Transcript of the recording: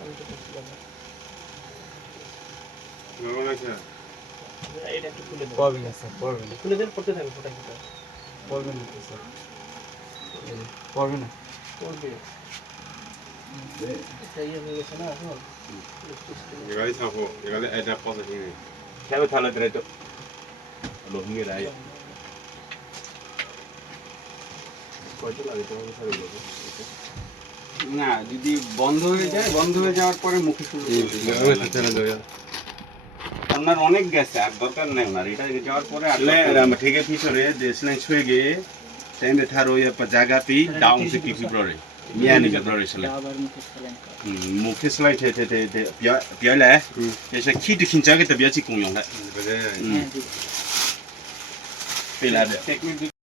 আমি তো করছিলাম না। কেমন আছে? এটা একটু খুলে দেন। পড়বে না স্যার, পড়বে না, খুলে দেন, পড়তে থাকবে ফোটা ফোটা। পড়বে না তো স্যার, পড়বে না। পড়বে। এটা ইয়ে হয়ে গেছে না এখন? 이거 사고 이거 애들 버섯 이네. 새우 탈라 그래도 로히게 라이. কয়টা লাগে তোমার সাথে বলো? না যদি বন্ধ হয়ে যায়, বন্ধ হয়ে যাওয়ার পরে মুখে শুরু আপনার অনেক গেছে আর দরকার নেই ওনার এটা যাওয়ার পরে আর 되게 피서래 데슬랭 최게 땡데 타로 예빠 자가피 다운스 키피브로레 미안이 브로레슬랭 무케 슬라이 테테테 비알레 예서 키드 긴자게 더 비아치 공용래 그래 빌라데 টেকনিক